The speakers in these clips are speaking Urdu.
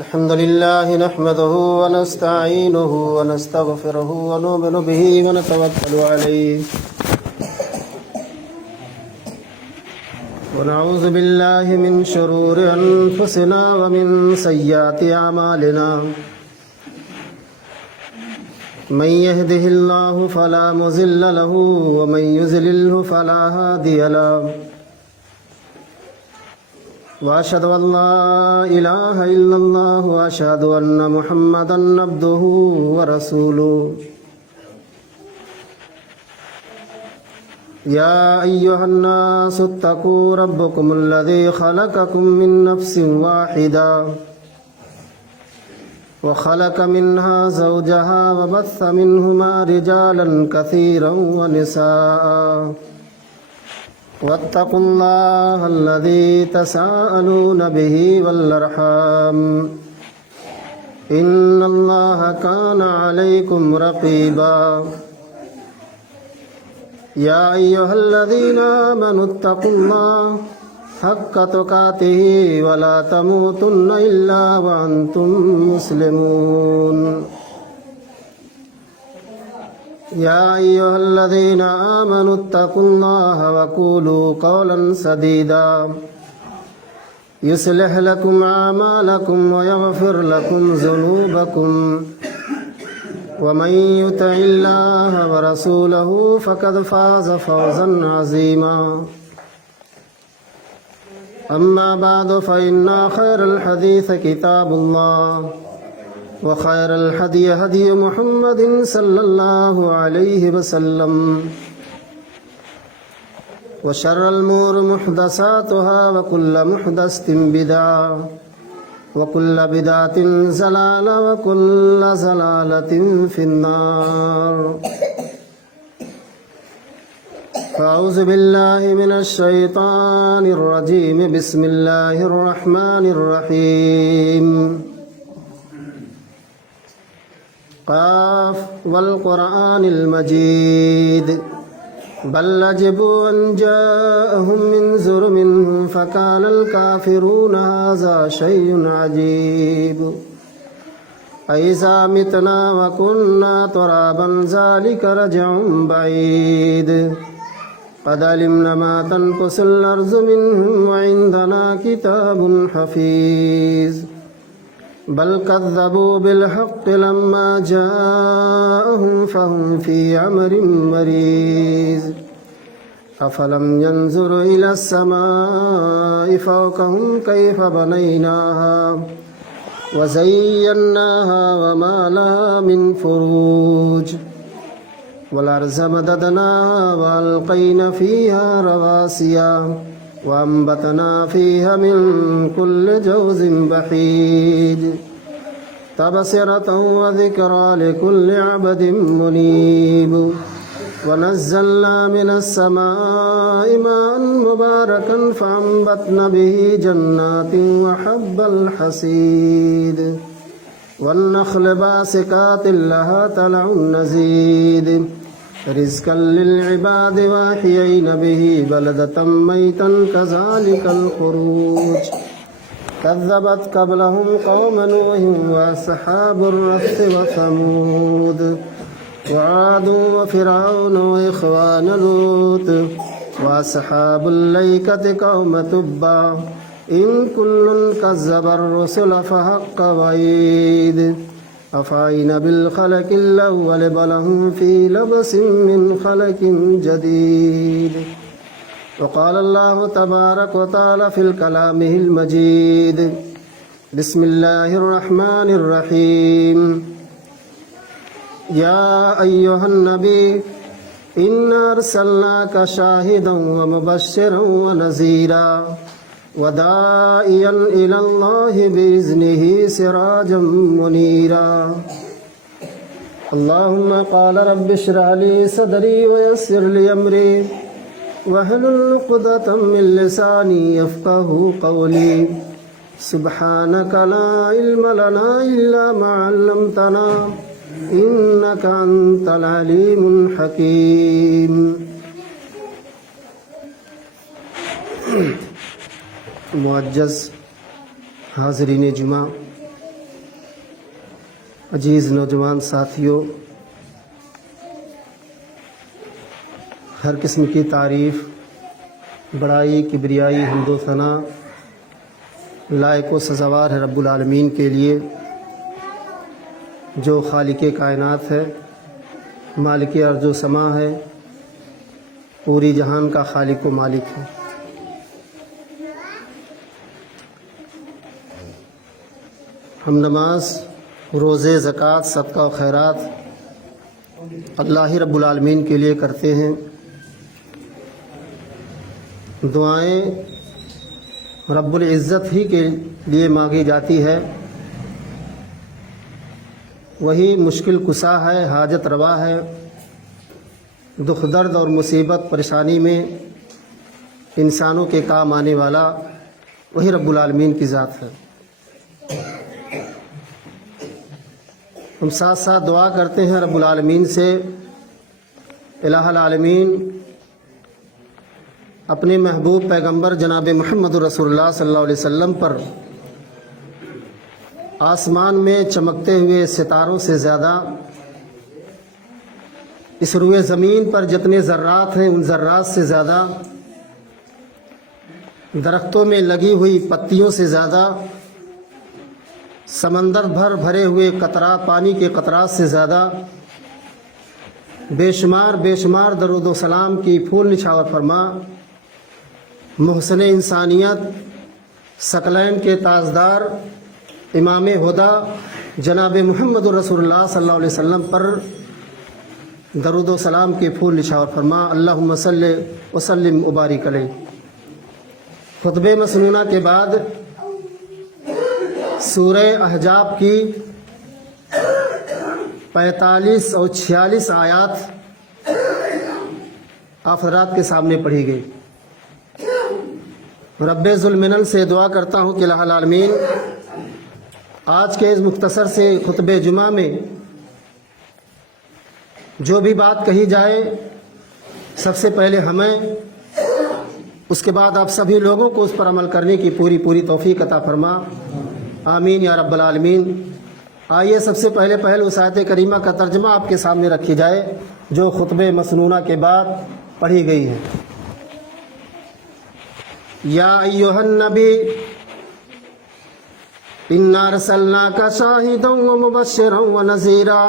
الحمد لله نحمده ونستعينه ونستغفره ونؤمن به ونتوكل عليه ونعوذ بالله من شرور أنفسنا ومن سيئات أعمالنا من يهده الله فلا مضل له ومن يضلل فلا هادي له وأشهد أن لا إله إلا الله وأشهد أن محمدا عبده ورسوله يا أيها الناس اتقوا ربكم الذي خلقكم من نفس واحدة وخلق منها زوجها وبث منهما رجالا كثيرا ونساء واتقوا الله الذي تساءلون به والأرحام إن الله كان عليكم رقيبا يا أيها الذين آمنوا اتقوا الله حق تقاته ولا تموتن إلا وأنتم مسلمون يا أيها الذين آمنوا اتقوا الله وقولوا قولا سديدا يصلح لكم أعمالكم ويغفر لكم ذنوبكم ومن يطع الله ورسوله فقد فاز فوزا عظيما أما بعد فإن خير الحديث كتاب الله وخير الهدي هدي محمد صلى الله عليه وسلم وشر الأمور محدثاتها وكل محدثة بدعة وكل بدعة ضلالة وكل ضلالة في النار أعوذ بالله من الشيطان الرجيم بسم الله الرحمن الرحيم قاف والقرآن المجيد بل عجبوا أن جاءهم منذر منهم فقال الكافرون هذا شيء عجيب أإذا متنا وكنا ترابا ذلك رجع بعيد قد علمنا ما تنقص الأرض منهم وعندنا كتاب حفيظ بل كذبوا بالحق لما جاءهم فهم في أمر مريض أفلم ينظروا إلى السماء فوقهم كيف بنيناها وزيناها وما لها من فروج والأرض مددناها وألقينا فيها رواسي وأنبتنا فيها من كل جوز بحيج تبصرة وذكرى لكل عبد منيب ونزلنا من السماء ماء مباركا فأنبتنا به جنات وحب الحصيد والنخل باسقات لها طلع نضيد رزقا للعباد وأحيينا به بلدة ميتا كذلك الخروج كذبت قبلهم قوم نوح وأصحاب الرس وثمود وعاد وفرعون وإخوان لوط وأصحاب الأيكة قوم تبع إن كل كذب الرسل فحق وعيد أفعينا بالخلق الأول بل هم في لبس من خلق جديد وقال الله تبارك وتعالى في كلامه المجيد بسم الله الرحمن الرحيم يا أيها النبي إنا أرسلناك شاهدا ومبشرا ونذيرا وداعيا إلى الله بإذنه سراجا منيرا اللهم قال رب اشرح لي صدري ويسر لي أمري واحلل عقدة من لساني يفقه قولي سبحانك لا علم لنا إلا ما علمتنا إنك أنت العليم الحكيم معزز حاضرین جمعہ، عزیز نوجوان ساتھیوں، ہر قسم کی تعریف، بڑائی، کبریائی، حمد و ثنا لائق و سزاوار ہے رب العالمین کے لیے، جو خالق کائنات ہے، مالک ارض و سما ہے، پوری جہان کا خالق و مالک ہے۔ ہم نماز، روزے، زکوٰۃ، صدقہ و خیرات اللہ ہی رب العالمین کے لیے کرتے ہیں۔ دعائیں رب العزت ہی کے لیے مانگی جاتی ہے، وہی مشکل کشا ہے، حاجت روا ہے، دکھ درد اور مصیبت پریشانی میں انسانوں کے کام آنے والا وہی رب العالمین کی ذات ہے۔ ہم ساتھ ساتھ دعا کرتے ہیں رب العالمین سے، الہ العالمین اپنے محبوب پیغمبر جناب محمد رسول اللہ صلی اللہ علیہ وسلم پر آسمان میں چمکتے ہوئے ستاروں سے زیادہ اس روئے زمین پر جتنے ذرات ہیں ان ذرات سے زیادہ، درختوں میں لگی ہوئی پتیوں سے زیادہ، سمندر بھرے ہوئے قطرات، پانی کے قطرات سے زیادہ، بے شمار درود و سلام کی پھول نچھاور فرما محسن انسانیت، ثقلین کے تاجدار، امام ہدیٰ جناب محمد رسول اللہ صلی اللہ علیہ وسلم پر درود و سلام کے پھول نچھاور فرما۔ اللہم صلی وسلم وبارک علیہ۔ خطبہ مسنونہ کے بعد سورہ احزاب کی 45 اور 46 آیات آپ حضرات کے سامنے پڑھی گئی۔ رب ذوالمنن سے دعا کرتا ہوں کہ الہ العالمین آج کے اس مختصر سے خطبہ جمعہ میں جو بھی بات کہی جائے، سب سے پہلے ہمیں، اس کے بعد آپ سبھی لوگوں کو اس پر عمل کرنے کی پوری توفیق عطا فرما، آمین یا رب العالمین۔ آئیے سب سے پہلے اس آیت کریمہ کا ترجمہ آپ کے سامنے رکھی جائے جو خطبہ مسنونہ کے بعد پڑھی گئی ہے۔ یا ایھا النبی انا ارسلناک شاہدا ومبشرا ونذیرا،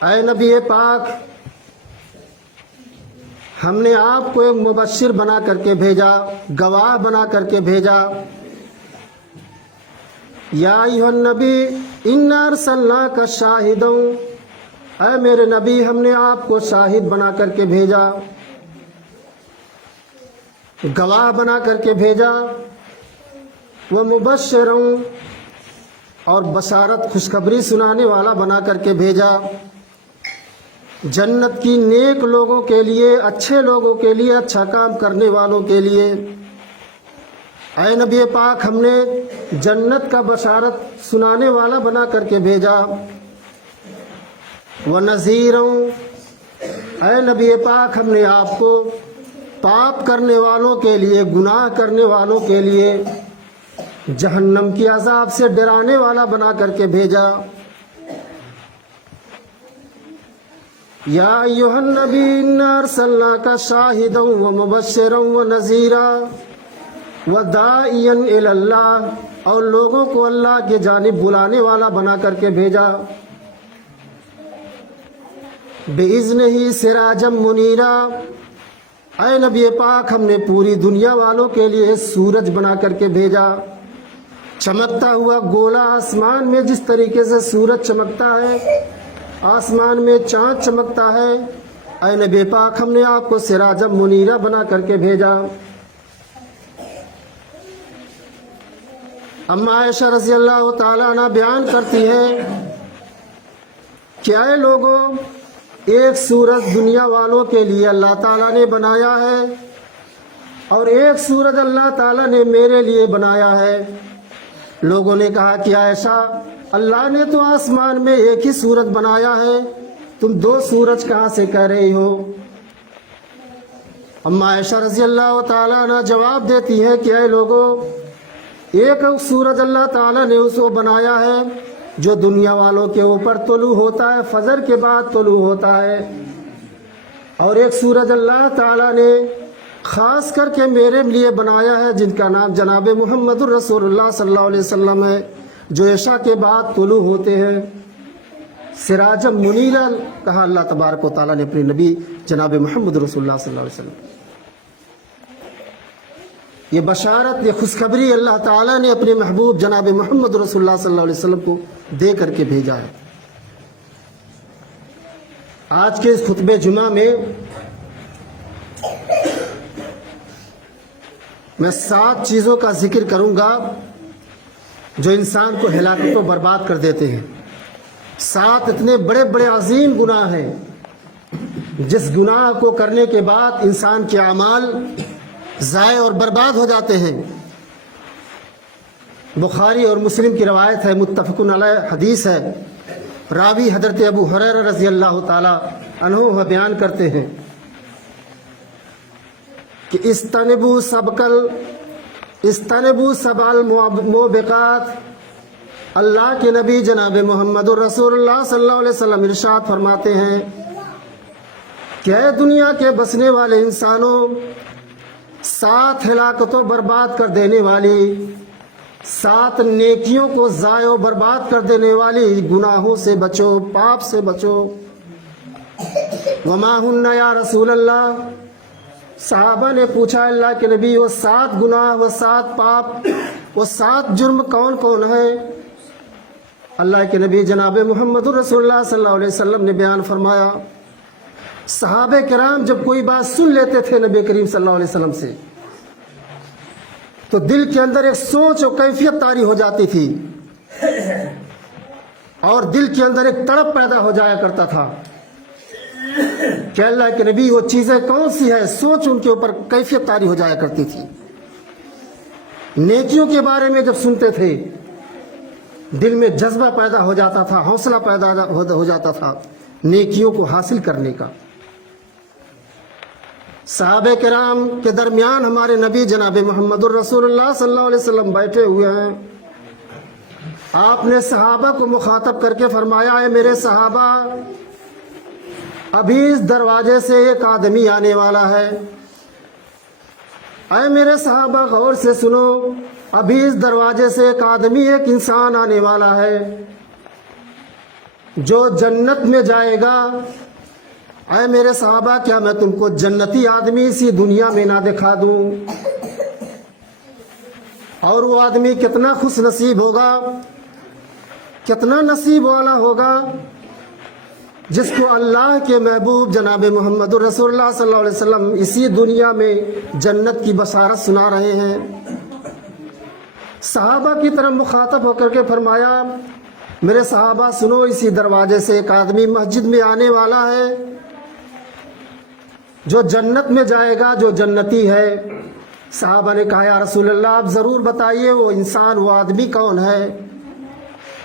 اے نبی پاک، ہم نے آپ کو ایک مبشر بنا کر کے بھیجا، گواہ بنا کر کے بھیجا۔ یا ایھا النبی انا ارسلناک شاہدا، اے میرے نبی ہم نے آپ کو شاہد بنا کر کے بھیجا، گواہ بنا کر کے بھیجا، ومبشرا، اور بشارت خوشخبری سنانے والا بنا کر کے بھیجا، جنت کی نیک لوگوں کے لیے، اچھے لوگوں کے لیے، اچھا کام کرنے والوں کے لیے۔ اے نبی پاک ہم نے جنت کا بشارت سنانے والا بنا کر کے بھیجا، وَنَذِيرًا، اے نبی پاک ہم نے آپ کو پاپ کرنے والوں کے لیے، گناہ کرنے والوں کے لیے، جہنم کی عذاب سے ڈرانے والا بنا کر کے بھیجا۔ یا ایھا النبی انا ارسلناک شاہدا ومبشرا ونذیرا وداعیا الی اللہ، اور لوگوں کو اللہ کی جانب بلانے والا بنا کر کے بھیجا، بِإِذْنِهِ سِرَاجًا مُنِيرًا، اے نبی پاک ہم نے پوری دنیا والوں کے لیے سورج بنا کر کے بھیجا، چمکتا ہوا گولا آسمان میں جس طریقے سے سورج چمکتا ہے، آسمان میں چاند چمکتا ہے، اے نبی پاک ہم نے آپ کو سراجا منیرہ بنا کر کے بھیجا۔ اما عائشہ رضی اللہ تعالیٰ عنہ بیان کرتی ہے کہ اے لوگوں، ایک سورج دنیا والوں کے لیے اللہ تعالیٰ نے بنایا ہے اور ایک سورج اللہ تعالیٰ نے میرے لیے بنایا ہے۔ لوگوں نے کہا کہ عائشہ، اللہ نے تو آسمان میں ایک ہی سورج بنایا ہے، تم دو سورج کہاں سے کہہ رہی ہو؟ اما عائشہ رضی اللہ تعالیٰ عنہ جواب دیتی ہے کہ اے لوگوں، ایک سورج اللہ تعالیٰ نے اس کو بنایا ہے جو دنیا والوں کے اوپر طلوع ہوتا ہے، فجر کے بعد طلوع ہوتا ہے، اور ایک سورج اللہ تعالیٰ نے خاص کر کے میرے لیے بنایا ہے جن کا نام جناب محمد الرسول اللہ صلی اللہ علیہ وسلم ہے، جو عشاء کے بعد طلوع ہوتے ہیں۔ سراجم منیرا کہا اللہ تبارک و تعالیٰ نے اپنے نبی جناب محمد رسول اللہ صلی اللہ علیہ وسلم۔ یہ بشارت، یہ خوشخبری اللہ تعالیٰ نے اپنے محبوب جناب محمد رسول اللہ صلی اللہ علیہ وسلم کو دے کر کے بھیجا ہے۔ آج کے اس خطبہ جمعہ میں میں 7 چیزوں کا ذکر کروں گا جو انسان کو ہلاکت و برباد کر دیتے ہیں۔ 7 اتنے بڑے بڑے عظیم گناہ ہیں جس گناہ کو کرنے کے بعد انسان کے اعمال ضائع اور برباد ہو جاتے ہیں۔ بخاری اور مسلم کی روایت ہے، متفق علیہ حدیث ہے۔ راوی حضرت ابو ہریرہ رضی اللہ تعالی عنہ وہ بیان کرتے ہیں کہ استنبوا سبع الموبقات، اللہ کے نبی جناب محمد الرسول اللہ صلی اللہ علیہ وسلم ارشاد فرماتے ہیں کہ اے دنیا کے بسنے والے انسانوں، 7 ہلاکتوں برباد کر دینے والی، 7 نیکیوں کو ضائع و برباد کر دینے والی گناہوں سے بچو، پاپ سے بچو۔ وما ہن یا رسول اللہ، صحابہ نے پوچھا اللہ کے نبی وہ 7 گناہ، وہ 7 پاپ، وہ 7 جرم کون کون ہے؟ اللہ کے نبی جناب محمد رسول اللہ صلی اللہ علیہ وسلم نے بیان فرمایا، صحابہ کرام جب کوئی بات سن لیتے تھے نبی کریم صلی اللہ علیہ وسلم سے تو دل کے اندر ایک سوچ و کیفیت طاری ہو جاتی تھی، اور دل کے اندر ایک تڑپ پیدا ہو جایا کرتا تھا کہ اللہ کے نبی وہ چیزیں کون سی ہے، سوچ ان کے اوپر کیفیت طاری ہو جایا کرتی تھی۔ نیکیوں کے بارے میں جب سنتے تھے دل میں جذبہ پیدا ہو جاتا تھا، حوصلہ پیدا ہو جاتا تھا نیکیوں کو حاصل کرنے کا۔ صحابہ کرام کے درمیان ہمارے نبی جناب محمد الرسول اللہ صلی اللہ علیہ وسلم بیٹھے ہوئے ہیں۔ آپ نے صحابہ کو مخاطب کر کے فرمایا، اے میرے صحابہ، ابھی اس دروازے سے ایک آدمی آنے والا ہے۔ اے میرے صحابہ غور سے سنو، ابھی اس دروازے سے ایک آدمی، ایک انسان آنے والا ہے جو جنت میں جائے گا۔ اے میرے صحابہ، کیا میں تم کو جنتی آدمی اسی دنیا میں نہ دکھا دوں؟ اور وہ آدمی کتنا خوش نصیب ہوگا، کتنا نصیب والا ہوگا جس کو اللہ کے محبوب جناب محمد رسول اللہ صلی اللہ علیہ وسلم اسی دنیا میں جنت کی بشارت سنا رہے ہیں۔ صحابہ کی طرف مخاطب ہو کر کے فرمایا، میرے صحابہ سنو، اسی دروازے سے ایک آدمی مسجد میں آنے والا ہے جو جنت میں جائے گا، جو جنتی ہے۔ صحابہ نے کہا، یا رسول اللہ آپ ضرور بتائیے وہ انسان، وہ آدمی کون ہے؟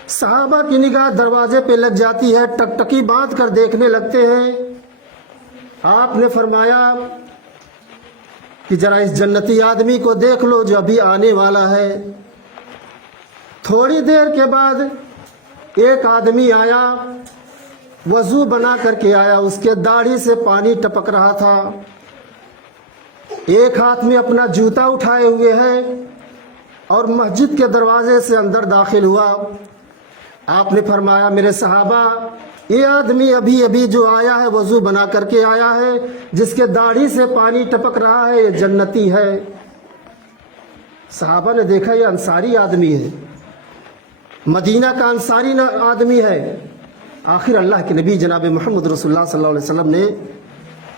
صحابہ کی نگاہ دروازے پہ لگ جاتی ہے، ٹکٹکی باندھ کر دیکھنے لگتے ہیں۔ آپ نے فرمایا کہ ذرا اس جنتی آدمی کو دیکھ لو جو ابھی آنے والا ہے۔ تھوڑی دیر کے بعد ایک آدمی آیا، وضو بنا کر کے آیا، اس کے داڑھی سے پانی ٹپک رہا تھا، ایک ہاتھ میں اپنا جوتا اٹھائے ہوئے ہے اور مسجد کے دروازے سے اندر داخل ہوا۔ آپ نے فرمایا، میرے صحابہ، یہ آدمی ابھی ابھی جو آیا ہے، وضو بنا کر کے آیا ہے، جس کے داڑھی سے پانی ٹپک رہا ہے، یہ جنتی ہے۔ صحابہ نے دیکھا یہ انصاری آدمی ہے، مدینہ کا انصاری آدمی ہے۔ آخر اللہ کے نبی جناب محمد رسول اللہ صلی اللہ علیہ وسلم نے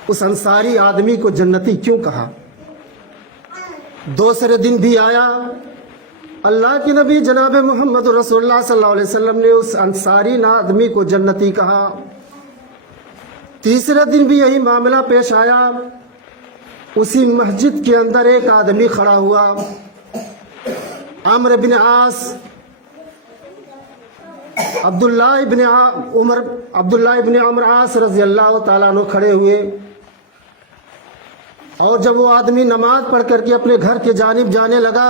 اس انصاری آدمی کو جنتی کیوں کہا؟ دوسرے دن بھی آیا، اللہ کے نبی جناب محمد رسول اللہ صلی اللہ علیہ وسلم نے اس انصاری آدمی کو جنتی کہا۔ تیسرے دن بھی یہی معاملہ پیش آیا، اسی مسجد کے اندر ایک آدمی کھڑا ہوا، عمرو بن عاص، عبداللہ ابن عمرو عاص رضی اللہ تعالیٰ عنہ کھڑے ہوئے، اور جب وہ آدمی نماز پڑھ کر کے اپنے گھر کے جانب جانے لگا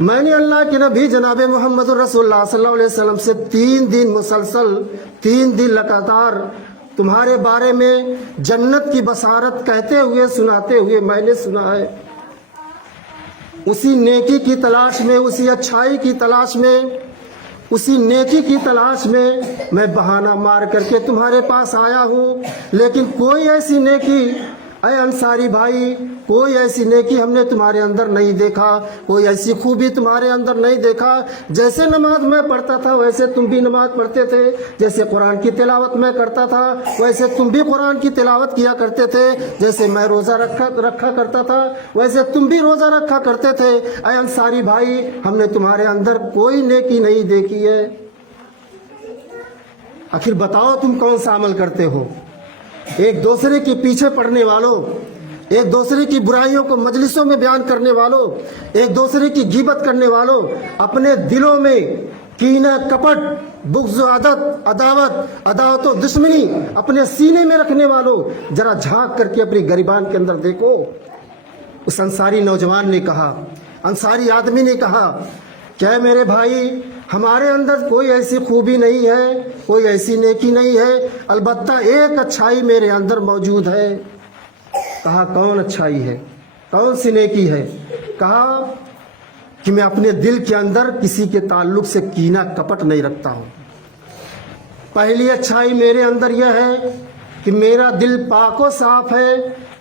میں نے اللہ کے نبی جناب محمد رسول اللہ صلی اللہ علیہ وسلم سے 3 دن مسلسل 3 دن لگاتار تمہارے بارے میں جنت کی بشارت کہتے ہوئے سناتے ہوئے میں نے سنا ہے۔ اسی نیکی کی تلاش میں، اسی اچھائی کی تلاش میں، اسی نیکی کی تلاش میں بہانہ مار کر کے تمہارے پاس آیا ہوں، لیکن کوئی ایسی نیکی اے انصاری بھائی، کوئی ایسی نیکی ہم نے تمہارے اندر نہیں دیکھا، کوئی ایسی خوبی تمہارے اندر نہیں دیکھا۔ جیسے نماز میں پڑھتا تھا ویسے تم بھی نماز پڑھتے تھے، جیسے قرآن کی تلاوت میں کرتا تھا ویسے تم بھی قرآن کی تلاوت کیا کرتے تھے، جیسے میں روزہ رکھا کرتا تھا ویسے تم بھی روزہ رکھا کرتے تھے۔ اے انصاری بھائی، ہم نے تمہارے اندر کوئی نیکی نہیں دیکھی ہے، آخر بتاؤ تم کون سا عمل کرتے ہو؟ ایک دوسرے کے پیچھے پڑنے والوں، ایک دوسرے کی برائیوں کو مجلسوں میں بیان کرنے والوں، ایک دوسرے کی غیبت کرنے والوں، اپنے دلوں میں کینہ، کپٹ، بغض و عداوت و دشمنی اپنے سینے میں رکھنے والوں، ذرا جھانک کر کے اپنی گریبان کے اندر دیکھو۔ اس انصاری نوجوان نے کہا، انصاری آدمی نے کہا، کیا میرے بھائی ہمارے اندر کوئی ایسی خوبی نہیں ہے، کوئی ایسی نیکی نہیں ہے، البتہ ایک اچھائی میرے اندر موجود ہے۔ کہا کون اچھائی ہے، کون سی نیکی ہے؟ کہا کہ میں اپنے دل کے اندر کسی کے تعلق سے کینہ کپٹ نہیں رکھتا ہوں۔ پہلی اچھائی میرے اندر یہ ہے کہ میرا دل پاک و صاف ہے،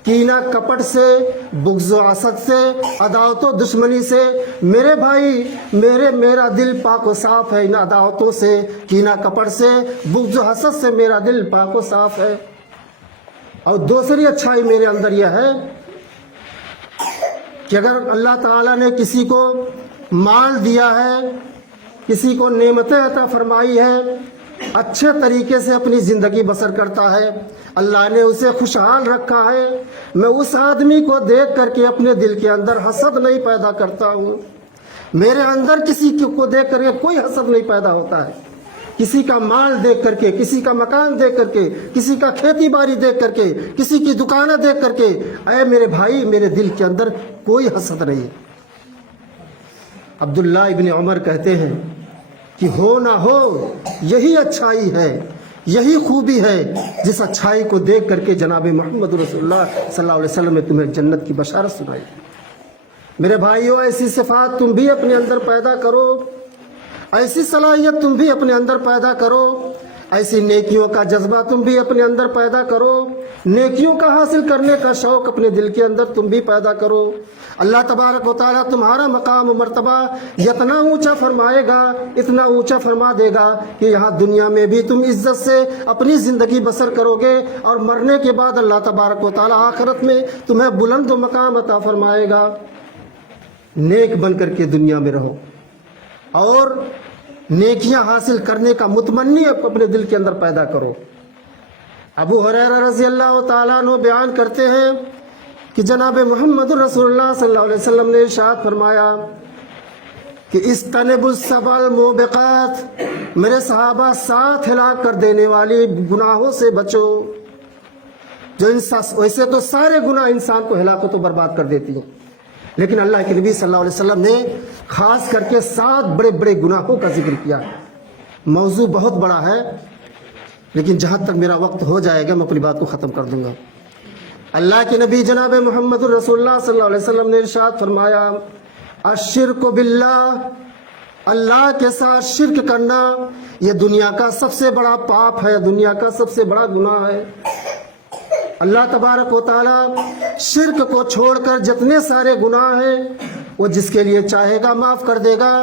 کینہ کپٹ سے، بغض و حسد سے، عداوت و دشمنی سے۔ میرے بھائی میرا دل پاک و صاف ہے، ان عداوتوں سے، کینہ کپٹ سے، بغض و حسد سے میرا دل پاک و صاف ہے۔ اور دوسری اچھائی میرے اندر یہ ہے کہ اگر اللہ تعالیٰ نے کسی کو مال دیا ہے، کسی کو نعمتیں عطا فرمائی ہے، اچھے طریقے سے اپنی زندگی بسر کرتا ہے، اللہ نے اسے خوشحال رکھا ہے، میں اس آدمی کو دیکھ کر کے اپنے دل کے اندر حسد نہیں پیدا کرتا ہوں۔ میرے اندر کسی کو دیکھ کر کے کوئی حسد نہیں پیدا ہوتا ہے، کسی کا مال دیکھ کر کے، کسی کا مکان دیکھ کر کے، کسی کا کھیتی باڑی دیکھ کر کے، کسی کی دکانیں دیکھ کر کے، اے میرے بھائی میرے دل کے اندر کوئی حسد نہیں۔ عبداللہ ابن عمر کہتے ہیں کہ ہو نہ ہو یہی اچھائی ہے، یہی خوبی ہے جس اچھائی کو دیکھ کر کے جناب محمد رسول اللہ صلی اللہ علیہ وسلم نے تمہیں جنت کی بشارت سنائی۔ میرے بھائیو، ایسی صفات تم بھی اپنے اندر پیدا کرو، ایسی صلاحیت تم بھی اپنے اندر پیدا کرو، ایسی نیکیوں کا جذبہ تم بھی اپنے اندر پیدا کرو، نیکیوں کا حاصل کرنے کا شوق اپنے دل کے اندر تم بھی پیدا کرو۔ اللہ تبارک و تعالیٰ تمہارا مقام و مرتبہ اتنا اونچا فرمائے گا، اتنا اونچا فرما دے گا کہ یہاں دنیا میں بھی تم عزت سے اپنی زندگی بسر کرو گے، اور مرنے کے بعد اللہ تبارک و تعالیٰ آخرت میں تمہیں بلند و مقام عطا فرمائے گا۔ نیک بن کر کے دنیا میں رہو، اور نیکیاں حاصل کرنے کا متمنی اپنے دل کے اندر پیدا کرو۔ ابو ہریرہ رضی اللہ تعالیٰ عنہ بیان کرتے ہیں کہ جناب محمد رسول اللہ صلی اللہ علیہ وسلم نے ارشاد فرمایا کہ اجتنبوا السبع الموبقات، میرے صحابہ 7 ہلاک کر دینے والی گناہوں سے بچو۔ جو ویسے تو سارے گناہ انسان کو ہلاکت و برباد کر دیتی ہیں، لیکن اللہ کے نبی صلی اللہ علیہ وسلم نے خاص کر کے 7 بڑے بڑے گناہوں کا ذکر کیا۔ موضوع بہت بڑا ہے، لیکن جہاں تک میرا وقت ہو جائے گا میں اپنی بات کو ختم کر دوں گا۔ اللہ کے نبی جناب محمد رسول اللہ صلی اللہ علیہ وسلم نے ارشاد فرمایا، الشرک باللہ، اللہ کے ساتھ شرک کرنا یہ دنیا کا سب سے بڑا پاپ ہے، دنیا کا سب سے بڑا گناہ ہے۔ اللہ تبارک و تعالیٰ شرک کو چھوڑ کر جتنے سارے گناہ ہیں وہ جس کے لیے چاہے گا معاف کر دے گا،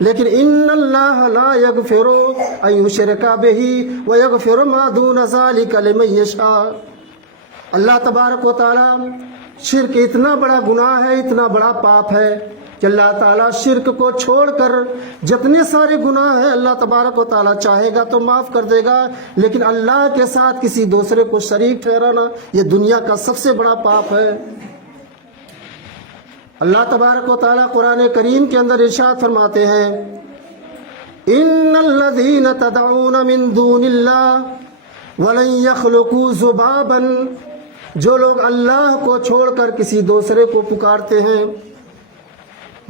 لیکن ان اللہ لا یغفر ان یشرک بہ ویغفر ما دون ذلک لمن یشاء۔ اللہ تبارک و تعالیٰ شرک اتنا بڑا گناہ ہے، اتنا بڑا پاپ ہے کہ اللہ تعالیٰ شرک کو چھوڑ کر جتنے سارے گناہ ہیں اللہ تبارک و تعالیٰ چاہے گا تو معاف کر دے گا، لیکن اللہ کے ساتھ کسی دوسرے کو شریک ٹھہرانا یہ دنیا کا سب سے بڑا پاپ ہے۔ اللہ تبارک و تعالیٰ قرآن کریم کے اندر ارشاد فرماتے ہیں، ان الذین تدعون من دون اللہ ولن یخلقوا ذبابا، جو لوگ اللہ کو چھوڑ کر کسی دوسرے کو پکارتے ہیں،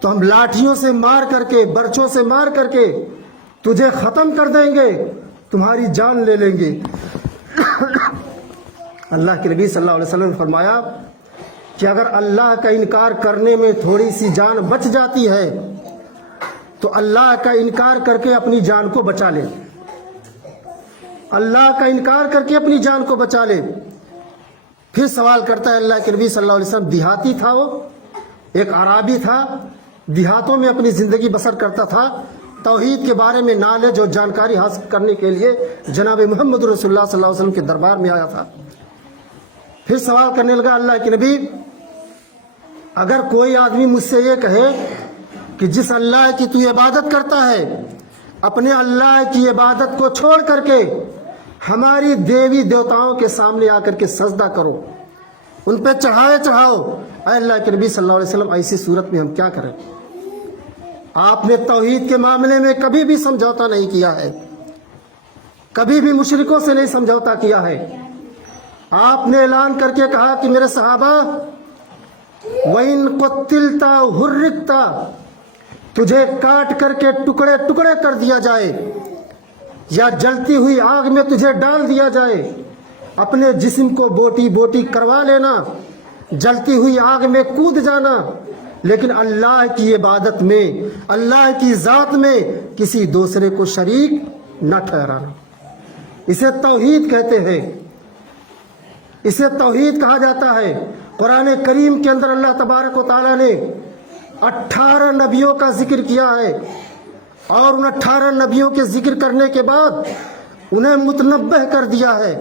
تو ہم لاٹھیوں سے مار کر کے، برچوں سے مار کر کے تجھے ختم کر دیں گے، تمہاری جان لے لیں گے۔ اللہ کے نبی صلی اللہ علیہ وسلم نے فرمایا کہ اگر اللہ کا انکار کرنے میں تھوڑی سی جان بچ جاتی ہے تو اللہ کا انکار کر کے اپنی جان کو بچا لے، اللہ کا انکار کر کے اپنی جان کو بچا لے۔ پھر سوال کرتا ہے اللہ کے نبی صلی اللہ علیہ وسلم، دیہاتی تھا وہ، ایک عرابی تھا، دیہاتوں میں اپنی زندگی بسر کرتا تھا، توحید کے بارے میں نالج اور جانکاری حاصل کرنے کے لیے جناب محمد رسول اللہ صلی اللہ علیہ وسلم کے دربار میں آیا تھا۔ پھر سوال کرنے لگا اللہ کے نبی، اگر کوئی آدمی مجھ سے یہ کہے کہ جس اللہ کی تو عبادت کرتا ہے، اپنے اللہ کی عبادت کو چھوڑ کر کے ہماری دیوی دیوتاؤں کے سامنے آ کر کے سجدہ کرو، ان پہ چڑھاؤ، اے اللہ کے نبی صلی اللہ علیہ وسلم ایسی صورت میں ہم کیا کریں؟ آپ نے توحید کے معاملے میں کبھی بھی سمجھوتا نہیں کیا ہے، کبھی بھی مشرکوں سے نہیں سمجھوتا کیا ہے۔ آپ نے اعلان کر کے کہا کہ میرے صحابہ، وَإِن قُتِلْتَ حُرِّقْتَ، تجھے کاٹ کر کے ٹکڑے ٹکڑے کر دیا جائے یا جلتی ہوئی آگ میں تجھے ڈال دیا جائے، اپنے جسم کو بوٹی بوٹی کروا لینا، جلتی ہوئی آگ میں کود جانا، لیکن اللہ کی عبادت میں، اللہ کی ذات میں کسی دوسرے کو شریک نہ ٹھہرانا۔ اسے توحید کہتے ہیں، اسے توحید کہا جاتا ہے۔ قرآن کریم کے اندر اللہ تبارک و تعالیٰ نے 18 نبیوں کا ذکر کیا ہے، اور ان 18 نبیوں کے ذکر کرنے کے بعد انہیں متنبہ کر دیا ہے،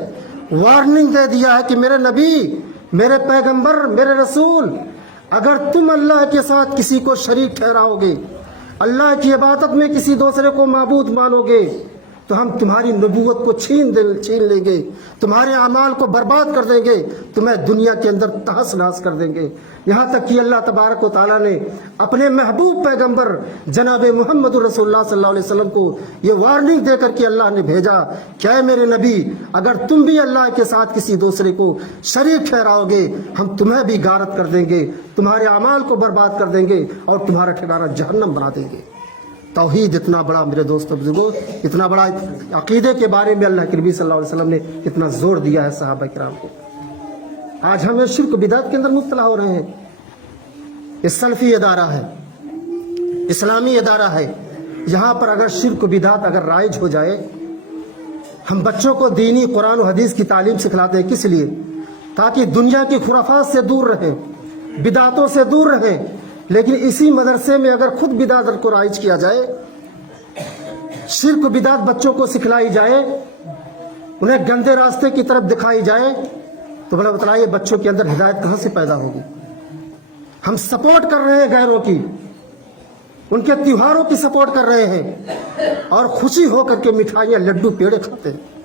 وارننگ دے دیا ہے کہ میرے نبی، میرے پیغمبر، میرے رسول، اگر تم اللہ کے ساتھ کسی کو شریک ٹھہراؤ گے، اللہ کی عبادت میں کسی دوسرے کو معبود مانو گے، تو ہم تمہاری نبوت کو چھین لیں گے، تمہارے اعمال کو برباد کر دیں گے، تمہیں دنیا کے اندر تہس نہس کر دیں گے۔ یہاں تک کہ اللہ تبارک و تعالیٰ نے اپنے محبوب پیغمبر جناب محمد رسول اللہ صلی اللہ علیہ وسلم کو یہ وارننگ دے کر کے اللہ نے بھیجا کہ اے میرے نبی، اگر تم بھی اللہ کے ساتھ کسی دوسرے کو شریک ٹھہراؤ گے، ہم تمہیں بھی غارت کر دیں گے، تمہارے اعمال کو برباد کر دیں گے اور تمہارا ٹھکانہ جہنم بنا دیں گے۔ توحید اتنا بڑا، میرے دوستو بزرگوں، اتنا بڑا عقیدے کے بارے میں اللہ کے نبی صلی اللہ علیہ وسلم نے اتنا زور دیا ہے صحابہ کرام کو۔ آج ہمیں شرک و بدعت کے اندر مبتلا ہو رہے ہیں۔ یہ سلفی ادارہ ہے، اسلامی ادارہ ہے، یہاں پر اگر شرک و بدعت اگر رائج ہو جائے، ہم بچوں کو دینی قرآن و حدیث کی تعلیم سکھلاتے ہیں، کس لیے؟ تاکہ دنیا کی خرافات سے دور رہیں، بدعتوں سے دور رہیں۔ لیکن اسی مدرسے میں اگر خود بدعت کو رائج کیا جائے، شرک و بدعت بچوں کو سکھلائی جائے، انہیں گندے راستے کی طرف دکھائی جائے، تو بڑا بتلائیے بچوں کے اندر ہدایت کہاں سے پیدا ہوگی؟ ہم سپورٹ کر رہے ہیں غیروں کی، ان کے تیوہاروں کی سپورٹ کر رہے ہیں، اور خوشی ہو کر کے مٹھائیاں، لڈو، پیڑے کھاتے ہیں۔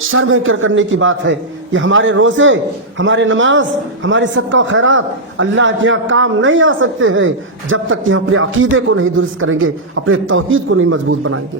شرم کرنے کی بات ہے، یہ ہمارے روزے، ہمارے نماز، ہماری صدقہ و خیرات اللہ کے یہاں کام نہیں آ سکتے ہیں جب تک کہ ہم اپنے عقیدے کو نہیں درست کریں گے، اپنے توحید کو نہیں مضبوط بنائیں گے۔